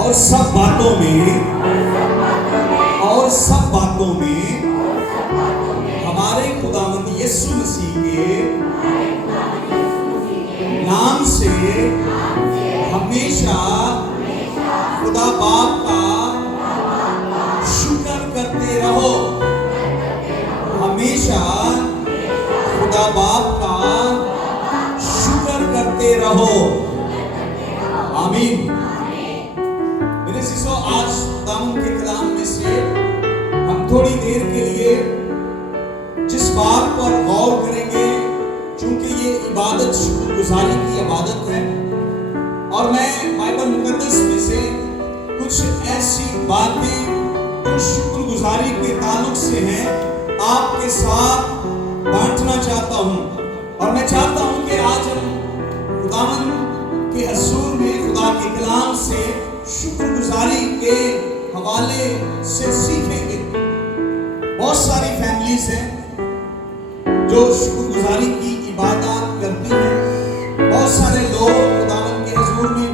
और सब बातों में हमारे खुदावंद यीशु मसीह के नाम से हमेशा खुदा बाप का शुक्र करते रहो। हमेशा खुदा बाप का शुक्र करते रहो। आमीन। मेरे शिष्यों, आज खुदावंद के कलाम में से हम थोड़ी देर के लिए जिस बात पर गौर करेंगे, क्योंकि ये इबादत शुक्रगुजारी की इबादत है, और मैं बाइबल मुकद्दस में से कुछ ऐसी बातें जो शुक्रगुजारी के ताल्लुक से हैं आपके साथ बांटना चाहता हूं। और मैं चाहता हूं कि आज हम खुदावंद के हजूर में खुदा के कलाम से शुक्रगुजारी के हवाले से सीखेंगे। बहुत सारी फैमिलीज हैं जो शुक्रगुजारी की इबादत करती हैं। बहुत सारे लोग खुदावंद के हजूर में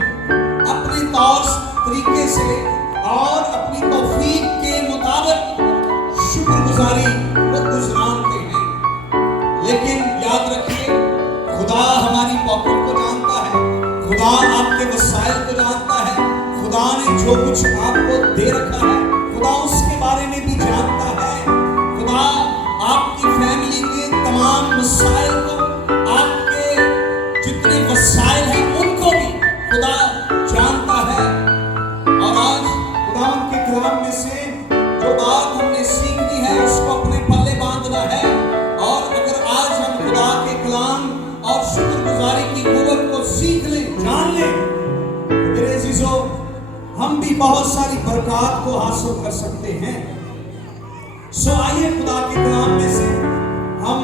अपने तौर तरीके से और अपनी तौफीक के मुताबिक शुक्रगुजारी को गुज़रानते हैं। लेकिन याद रखिए, खुदा हमारी पॉकेट को जानता है, खुदा आपके वसाइल को जानता है, खुदा ने जो कुछ आपको दे रखा है खुदा उसके बारे में भी जानता है। खुदा आपकी फैमिली के तमाम वसाइल को, आपके जितने वसाइल हैं उनको भी खुदा जानता है। और आज खुदावंद के कलाम में से जो बात हमने सीखनी है उसको अपने पल्ले बांधना है। और अगर आज हम खुदा के कलाम और शुक्रगुजारी की कुव्वत को सीख लें, जान लें, तो मेरे अजीजों, हम भी बहुत सारी बरकत को हासिल कर सकते हैं। सो आइए खुदा के कलाम में से हम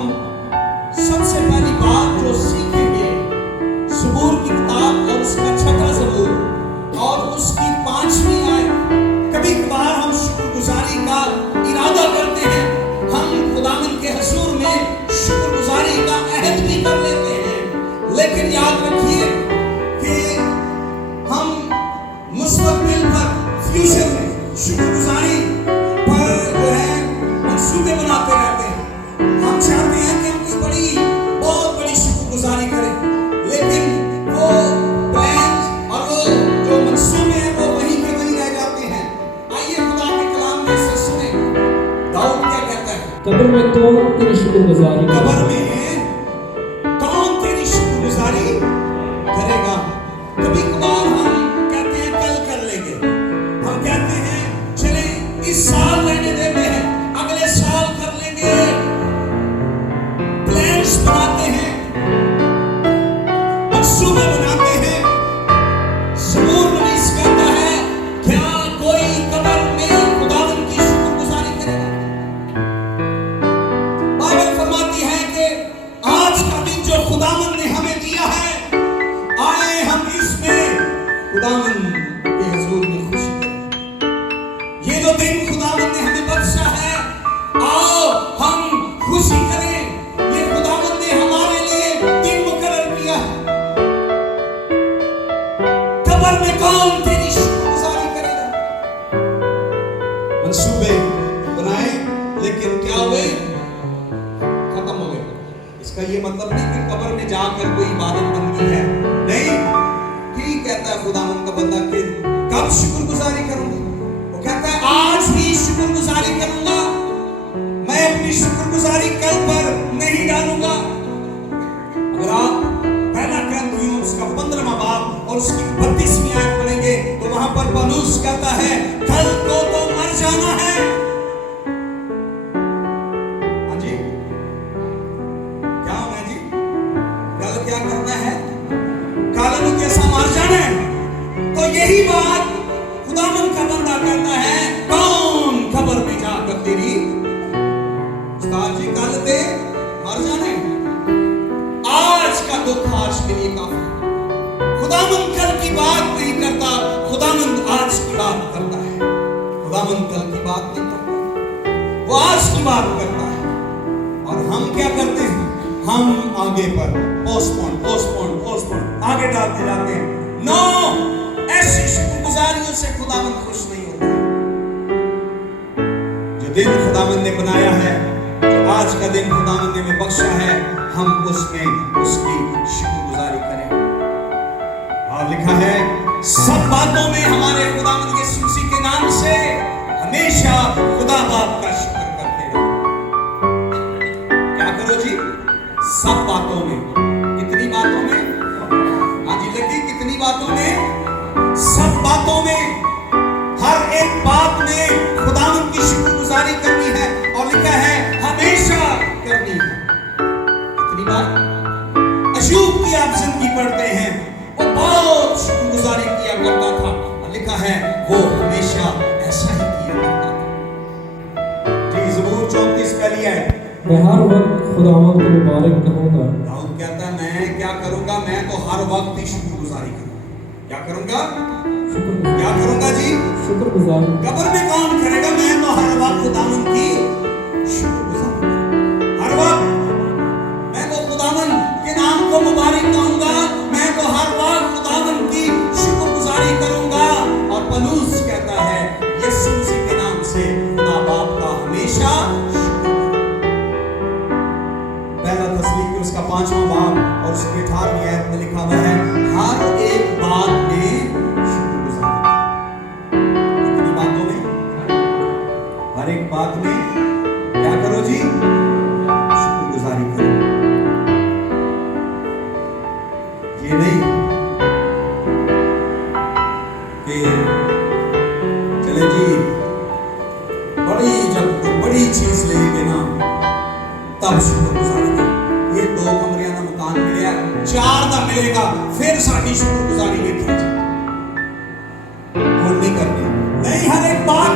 सबसे पहली बात जो सीखेंगे, ज़बूर की किताब और उसका 6वां ज़बूर और उसकी 5वीं आयत। कभी कभार हम शुक्रगुजारी का इरादा करते हैं, हम खुदावंद के हजूर में शुक्रगुजारी का अहद भी कर लेते हैं, लेकिन याद रखिए कि हम मुस्तकबिल पर, फ्यूचर में शुक्रगुजारी पर जो है मंसूबे बनाते रहते हैं। हम चाहते हैं कि हम कोई बहुत बड़ी शुक्रगुजारी करें, लेकिन वो प्लान और वो जो मंसूबे हैं वो वहीं के वहीं रह जाते हैं। आइए खुदा के कलाम में से सुने, दाऊद क्या कहता है? कब्र में कौन तेरी शुक्रगुजारी करेगा? कब्र में कौन तेरी शुक्रगुजारी करेगा? कभी कभार हम कहते हैं कल कर लेंगे, हम कहते हैं चले इस साल रहने देते हैं, अगले साल कर लेंगे, प्लान्स बनाते हैं, मंसूबे बनाते हैं। ज़बूर नवीस कहता है, क्या कोई कब्र में खुदावंद की शुक्रगुजारी करेगा? बाइबल फरमाती है कि आज का दिन जो खुदावंद ने हमें दिया है, आए हम इसमें खुदावंद के हजूर में खुशी करें। ये जो दिन खुदावंद ने हमें बख्शा है, आओ हम खुशी करें। ये खुदावंद ने हमारे लिए दिन मुकर्रर किया है। कब्र में कौन तेरी शुक्रगुजारी करेगा? मंसूबे बनाए, लेकिन क्या हुए? खत्म हो गए। इसका ये मतलब नहीं कि कब्र में जाकर कोई इबादत बंदगी है, नहीं। ठीक कहता है खुदावंद का बंदा कि कब शुक्रगुजारी करूंगा? वो कहता है आज ही शुक्रगुजारी करूंगा, मैं अपनी शुक्रगुजारी कल पर नहीं डालूंगा। अगर आप पहला क्रंथियों उसका 15वां बाब और उसकी 32वीं आयत पढ़ेंगे तो वहां पर पौलुस कहता है, कल को तो मर जाना है। हाँ जी, क्या होना है जी? कल क्या करना है? कालन कैसा मर जाना है। तो यही बात खुदावंद का बंदा कहता है, कौन कब्र में जाकर तेरी उस्ताद जी कल ते मर जाने, आज का दुख आज के लिए काफी। खुदावंद कल की बात नहीं करता, खुदावंद आज की बात करता है। खुदावंद कल की बात नहीं करता, वो आज की बात करता है। और हम क्या करते हैं? हम आगे पर पोस्टपोन आगे डालते जाते हैं। नो, ऐसी शुक्रगुजारियों से खुदावंद खुश नहीं होता है। जो दिन खुदावंद ने बनाया है, जो आज का दिन खुदावंद ने हमें बख्शा है, हम उसमें उसकी शुक्रगुजारी करें। और लिखा है सब बातों में हमारे खुदावंद यीशु मसीह के नाम से हमेशा खुदा बाप का शुक्र करते रहो। क्या करो जी? सब बातों में। कितनी बातों में? हाँ जी, लगी कितनी बातों में? सब बातों में, हर एक बात में खुदावंद की शुक्रगुजारी करनी है। और लिखा है हमेशा करनी है। कितनी बार? अय्यूब की आप जिंदगी पढ़ते हैं, वो बहुत शुक्रगुजारी किया करता था। और लिखा है वो हमेशा ऐसा ही किया करता था। जी, ज़बूर 34 पहली है, मैं हर वक्त खुदावंद को मुबारक कहूँगा। दाऊद कहता है मैं क्या करूंगा? मैं तो हर वक्त ही शुक्रगुजारी करूंगा। क्या करूंगा? क्या करूंगा जी? शुक्रगुजार। कब्र में कौन करेगा? मैं तो हर वक्त खुदावंद की शुक्रगुजारी करूंगा। हर वक्त मैं तो खुदावंद के नाम को मुबारक कहूंगा। मैं तो हर वक्त खुदावंद की शुक्रगुजारी करूंगा। और पौलुस कहता है यीशु मसीह के नाम से खुदा बाप का हमेशा पहला तस्लीक उसका 5वां बाब और उसकी 18वीं आयत में लिखा हुआ है हर एक बात में शुक्रगुजारी। कितनी बातों में? हर एक बात में क्या करो जी? शुक्रगुजारी करो। ये नहीं कि चले जी जब बड़ी चीज लेंगे ना तब शुक्रगुजारी करें। ये 2 कमरियां का मकान मिले 4 का मिलेगा फिर साड़ी शुक्रगुजारी देखी और नहीं करनी। नहीं, हर एक बात